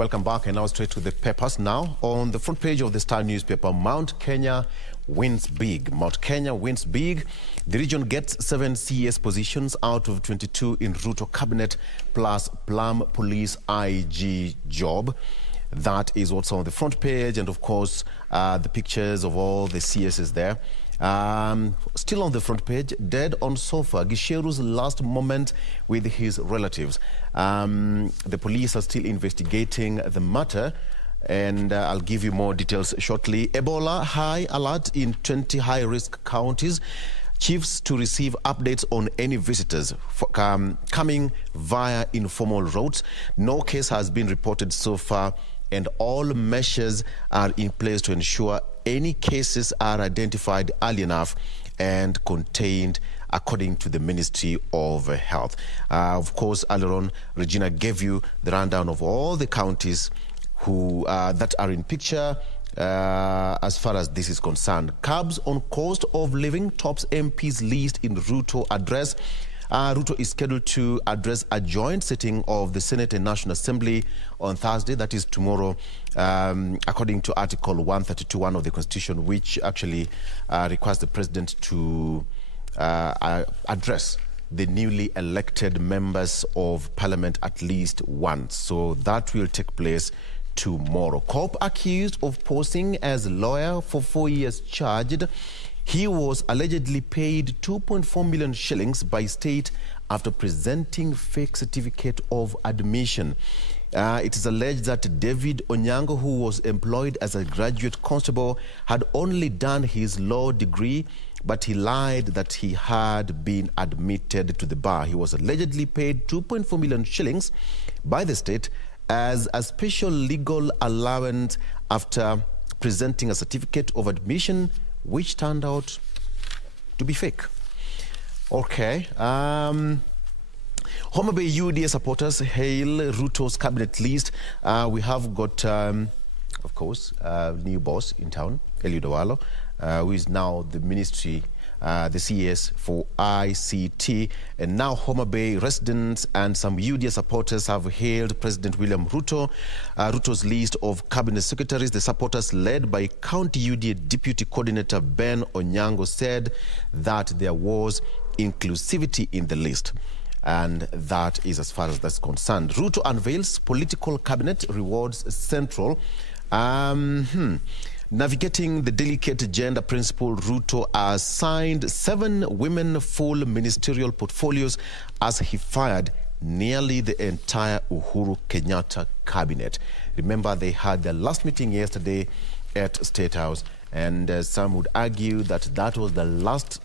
Welcome back, and now straight to the papers. Now, on the front page of the Star newspaper, Mt.Kenya wins big. Mt.Kenya wins big. The region gets 7 CS positions out of 22 in Ruto cabinet, plus Plum Police IG job. That is what's on the front page, and of course, the pictures of all the CSs there. Still on the front page, dead on sofa, Gisheru's last moment with his relatives. The police are still investigating the matter, and I'll give you more details shortly. Ebola high alert in 20 high-risk counties. Chiefs to receive updates on any visitors coming via informal routes. No case has been reported so far, and all measures are in place to ensure any cases are identified early enough and contained according to the Ministry of Health. Of course, earlier on, Regina gave you the rundown of all the counties that are in picture as far as this is concerned. Curbs on cost of living tops MP's list in Ruto address. Ruto is scheduled to address a joint sitting of the Senate and National Assembly on Thursday, that is tomorrow, according to Article 132(1) of the Constitution, which actually requires the President to address the newly elected members of Parliament at least once. So that will take place tomorrow. Cop accused of posing as lawyer for 4 years charged. He was allegedly paid 2.4 million shillings by state after presenting fake certificate of admission. It is alleged that David Onyango, who was employed as a graduate constable, had only done his law degree, but he lied that he had been admitted to the bar. He was allegedly paid 2.4 million shillings by the state as a special legal allowance after presenting a certificate of admission, which turned out to be fake. Okay. Homa Bay UDA supporters hail Ruto's cabinet list. We have got, of course, new boss in town, Eliud Owalo, who is now the ministry, the CES for ICT. And now Homa Bay residents and some UDA supporters have hailed President William Ruto. Ruto's list of cabinet secretaries. The supporters, led by County UDA Deputy Coordinator Ben Onyango, said that there was inclusivity in the list. And that is as far as that's concerned. Ruto unveils political cabinet rewards central. Navigating the delicate gender principle, Ruto assigned 7 women full ministerial portfolios as he fired nearly the entire Uhuru Kenyatta cabinet. Remember, they had their last meeting yesterday at State House, and some would argue that that was the last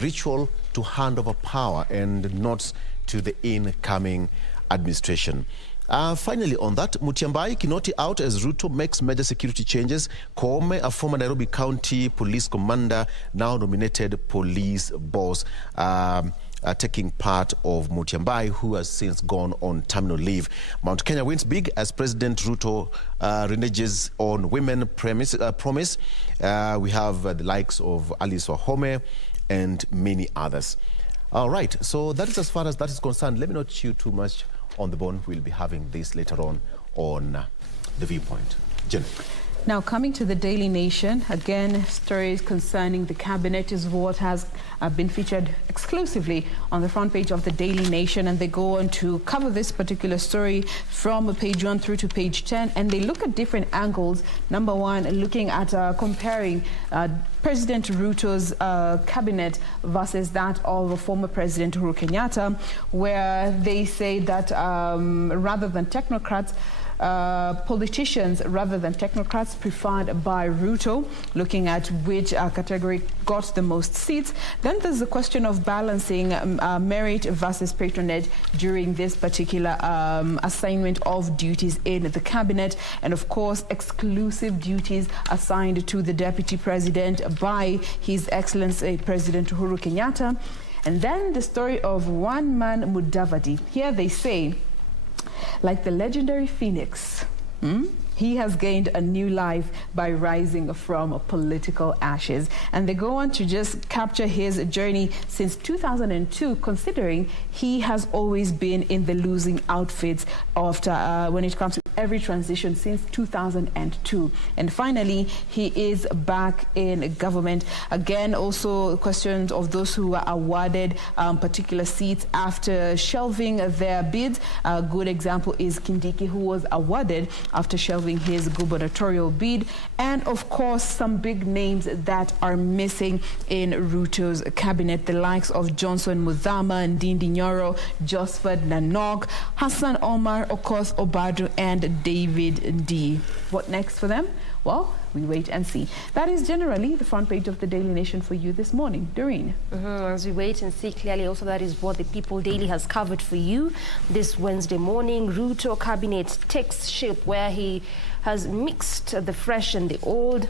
ritual to hand over power and not to the incoming administration. Finally, on that, Mutiambai Kinoti out as Ruto makes major security changes. Koome, a former Nairobi County Police Commander, now nominated police boss, taking part of Mutiambai, who has since gone on terminal leave. Mt.Kenya wins big as President Ruto reneges on women promise. We have the likes of Alice Wahome and many others. All right, so that is as far as that is concerned. Let me not chew too much on the bone. We'll be having this later on The Viewpoint. Jen. Now, coming to the Daily Nation, again, stories concerning the cabinet is what has been featured exclusively on the front page of the Daily Nation, and they go on to cover this particular story from page 1 through to page 10, and they look at different angles. Number one, looking at comparing President Ruto's cabinet versus that of former President Uhuru Kenyatta, where they say that rather than technocrats, politicians rather than technocrats preferred by Ruto, looking at which category got the most seats. Then there's the question of balancing merit versus patronage during this particular assignment of duties in the cabinet, and of course exclusive duties assigned to the Deputy President by His Excellency President Uhuru Kenyatta. And then the story of one man Mudavadi. Here they say, like the legendary phoenix, he has gained a new life by rising from political ashes. And they go on to just capture his journey since 2002, considering he has always been in the losing outfits after when it comes to every transition since 2002. And finally, he is back in government. Again, also questions of those who were awarded particular seats after shelving their bids. A good example is Kindiki, who was awarded after shelving his gubernatorial bid. And of course, some big names that are missing in Ruto's cabinet, the likes of Johnson Muthama, Ndindi Nyoro, Josephat Nanok, Hassan Omar, Okoth Obado, and David D. What next for them? Well, we wait and see. That is generally the front page of the Daily Nation for you this morning. Doreen. As we wait and see, clearly also that is what the People Daily has covered for you this Wednesday morning. Ruto cabinet takes shape, where he has mixed the fresh and the old,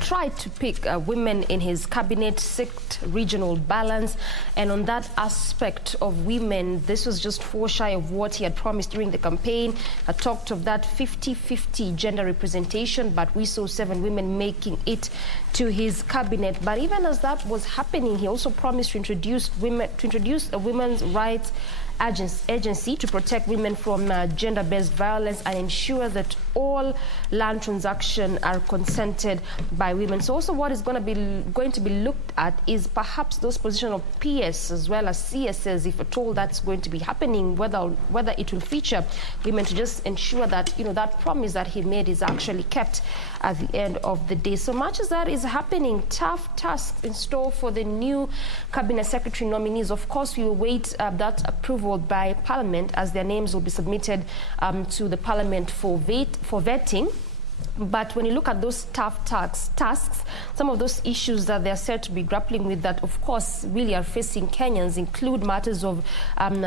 tried to pick women in his cabinet, sought regional balance. And on that aspect of women, this was just fall shy of what he had promised during the campaign. I talked of that 50-50 gender representation, but we saw 7 women making it to his cabinet. But even as that was happening, he also promised to introduce a women's rights agency to protect women from gender-based violence and ensure that all land transactions are consented by women. So also what is going to be looked at is perhaps those positions of PS as well as CSS, if at all that's going to be happening, whether it will feature women, to just ensure that, you know, that promise that he made is actually kept at the end of the day. So much as that is happening, tough tasks in store for the new cabinet secretary nominees. Of course, we will wait that approval by Parliament, as their names will be submitted to the Parliament for vetting. But when you look at those tough tasks, some of those issues that they're said to be grappling with that, of course, really are facing Kenyans include matters of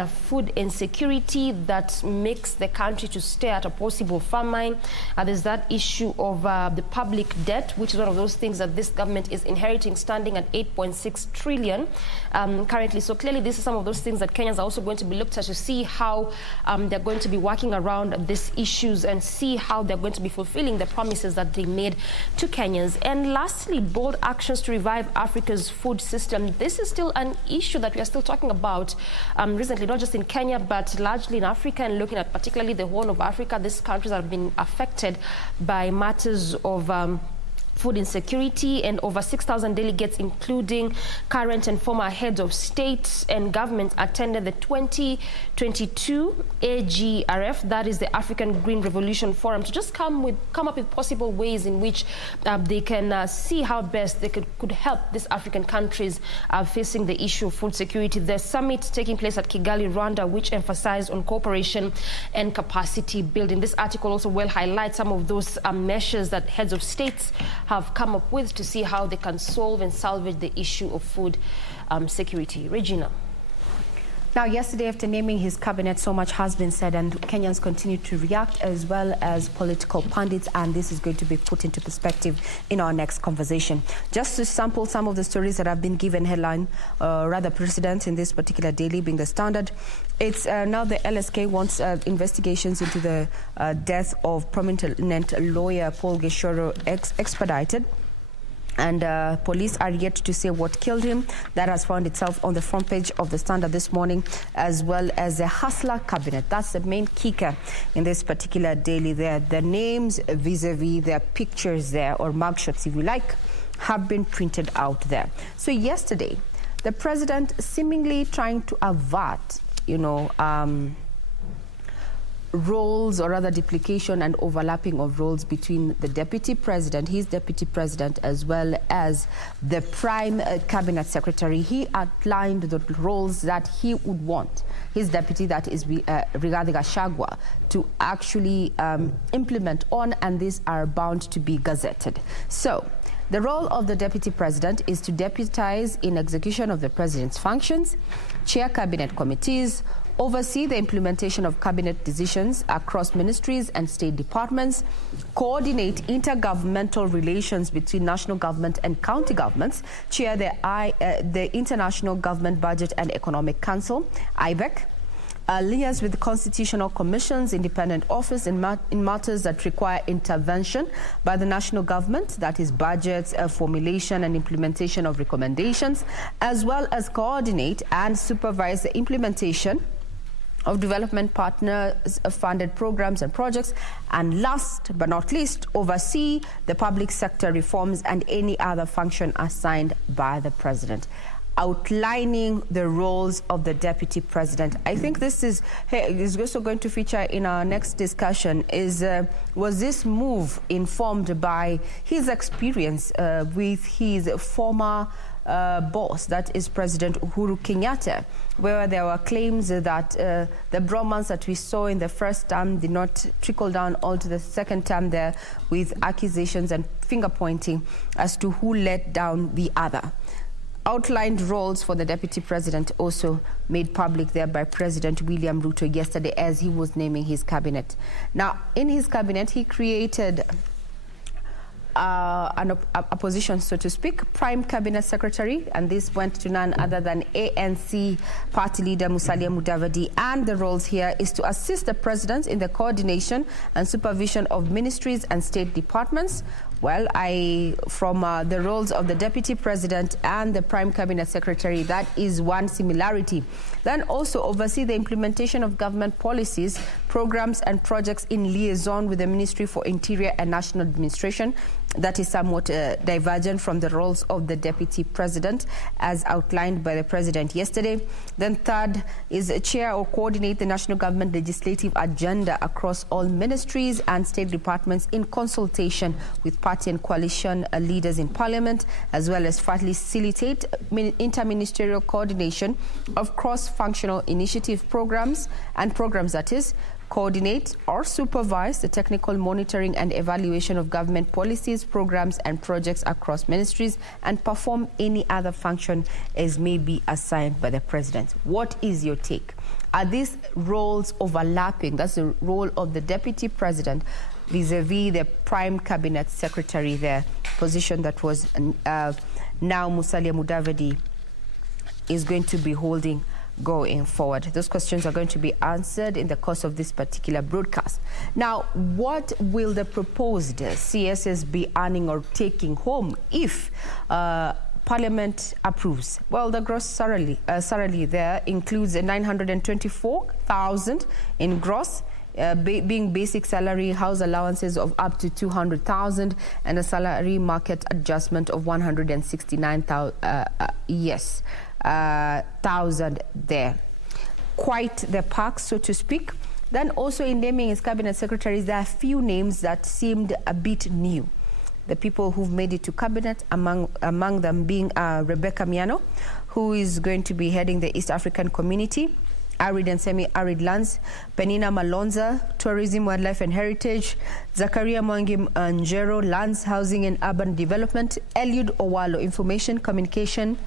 food insecurity that makes the country to stare at a possible famine. There's that issue of the public debt, which is one of those things that this government is inheriting, standing at 8.6 trillion currently. So clearly, this is some of those things that Kenyans are also going to be looked at to see how they're going to be working around these issues and see how they're going to be fulfilling the promises that they made to Kenyans. And lastly, bold actions to revive Africa's food system. This is still an issue that we are still talking about recently, not just in Kenya, but largely in Africa, and looking at particularly the Horn of Africa. These countries have been affected by matters of food insecurity, and over 6,000 delegates, including current and former heads of states and governments, attended the 2022 AGRF, that is the African Green Revolution Forum, to just come up with possible ways in which they can see how best they could help these African countries facing the issue of food security. The summit taking place at Kigali, Rwanda, which emphasized on cooperation and capacity building. This article also will highlight some of those measures that heads of states have come up with to see how they can solve and salvage the issue of food security. Regina. Now, yesterday, after naming his cabinet, so much has been said, and Kenyans continue to react, as well as political pundits, and this is going to be put into perspective in our next conversation. Just to sample some of the stories that have been given headline, rather precedent in this particular daily, being the Standard. It's now the LSK wants investigations into the death of prominent lawyer Paul Geshoro expedited. And police are yet to say what killed him. That has found itself on the front page of the Standard this morning, as well as the Hustler cabinet. That's the main kicker in this particular daily there. The names vis-a-vis their pictures there, or mugshots if you like, have been printed out there. So yesterday, the president seemingly trying to avert, roles, or rather duplication and overlapping of roles between the deputy president, his deputy president, as well as the prime cabinet secretary. He outlined the roles that he would want his deputy, that is Rigathi Gachagua, to actually implement on, and these are bound to be gazetted. So the role of the deputy president is to deputize in execution of the president's functions, chair cabinet committees, oversee the implementation of cabinet decisions across ministries and state departments, coordinate intergovernmental relations between national government and county governments, chair the International Government Budget and Economic Council, IBEC, liaise with constitutional commissions, independent office in matters that require intervention by the national government, that is budgets, formulation and implementation of recommendations, as well as coordinate and supervise the implementation of development partners funded programs and projects, and last but not least, oversee the public sector reforms and any other function assigned by the president. Outlining the roles of the deputy president. I think this is also going to feature in our next discussion. Was this move informed by his experience with his former boss, that is President Uhuru Kenyatta, where there were claims that the bromance that we saw in the first term did not trickle down all to the second term there, with accusations and finger pointing as to who let down the other. Outlined roles for the deputy president also made public there by President William Ruto yesterday as he was naming his cabinet. Now, in his cabinet, he created a position, so to speak, prime cabinet secretary, and this went to none other than ANC party leader Musalia Mudavadi. And the roles here is to assist the president in the coordination and supervision of ministries and state departments. Well, from the roles of the deputy president and the prime cabinet secretary, that is one similarity. Then also oversee the implementation of government policies, programs and projects in liaison with the Ministry for Interior and National Administration. That is somewhat divergent from the roles of the deputy president as outlined by the president yesterday. Then third is chair or coordinate the national government legislative agenda across all ministries and state departments in consultation with party and coalition leaders in parliament, as well as facilitate interministerial coordination of cross-functional initiative programs that is, coordinate or supervise the technical monitoring and evaluation of government policies, programs and projects across ministries, and perform any other function as may be assigned by the president. What is your take? Are these roles overlapping? That's the role of the deputy president vis-a-vis the prime cabinet secretary, their position that was now Musalia Mudavadi is going to be holding going forward. Those questions are going to be answered in the course of this particular broadcast. Now, what will the proposed CSS be earning or taking home if Parliament approves? Well, the gross salary there includes 924,000 in gross, being basic salary, house allowances of up to 200,000, and a salary market adjustment of 169,000 there. Quite the pack, so to speak. Then also in naming his cabinet secretaries, there are a few names that seemed a bit new. The people who've made it to cabinet, among them being Rebecca Miano, who is going to be heading the East African Community, arid and semi-arid lands, Penina Malonza, tourism, wildlife and heritage, Zakaria Mwangi Njero, lands, housing and urban development, Eliud Owalo, information, communication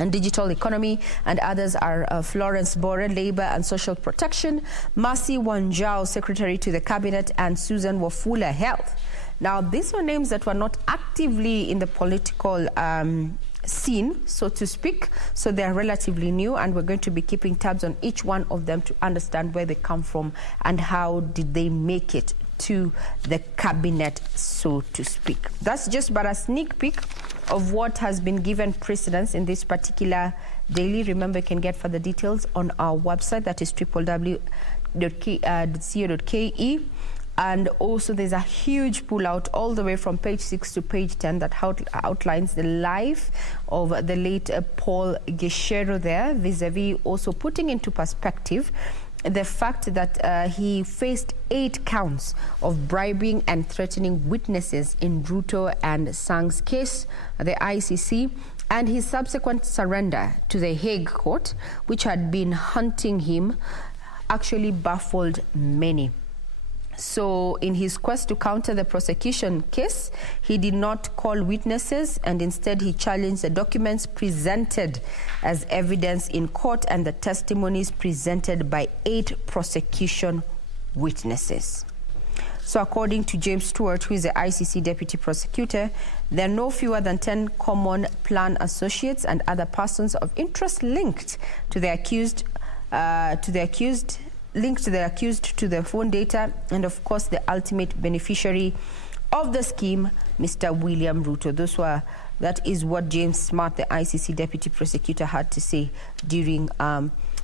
and digital economy, and others are Florence Bore, labor and social protection, Mercy Wanjao, secretary to the cabinet, and Susan Wafula, health. Now, these were names that were not actively in the political scene, so to speak, so they're relatively new, and we're going to be keeping tabs on each one of them to understand where they come from and how did they make it to the cabinet, so to speak. That's just but a sneak peek of what has been given precedence in this particular daily. Remember, you can get further details on our website, that is www.co.ke. And also there's a huge pullout all the way from page 6 to page 10 that outlines the life of the late Paul Geshero there, vis-a-vis also putting into perspective the fact that he faced 8 counts of bribing and threatening witnesses in Ruto and Sang's case, the ICC, and his subsequent surrender to the Hague court, which had been hunting him, actually baffled many. So in his quest to counter the prosecution case, he did not call witnesses, and instead he challenged the documents presented as evidence in court and the testimonies presented by 8 prosecution witnesses. So according to James Stewart, who is the ICC deputy prosecutor, there are no fewer than 10 common plan associates and other persons of interest linked to the accused to the accused, linked the accused to the phone data, and of course the ultimate beneficiary of the scheme, Mr. William Ruto. That is what James Smart, the ICC deputy prosecutor, had to say during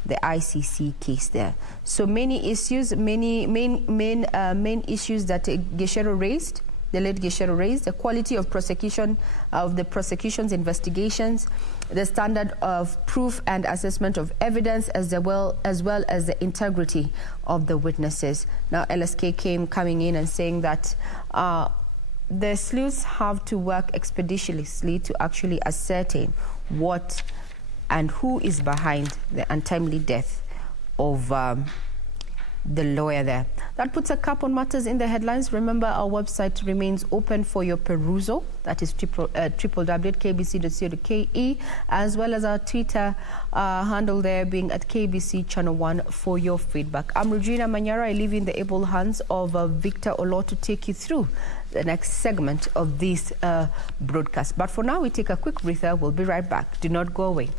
the ICC case there. So many issues, main issues that Geshero raised, the late Geshero raised: the quality of prosecution, of the prosecution's investigations, the standard of proof and assessment of evidence, as well as the integrity of the witnesses. Now, LSK coming in and saying that the sleuths have to work expeditiously to actually ascertain what and who is behind the untimely death of the lawyer there. That puts a cap on matters in the headlines. Remember, our website remains open for your perusal. That is www.kbc.co.ke, as well as our Twitter handle there being at KBC Channel 1 for your feedback. I'm Regina Manyara. I leave you in the able hands of Victor Olo to take you through the next segment of this broadcast. But for now, we take a quick breather. We'll be right back. Do not go away.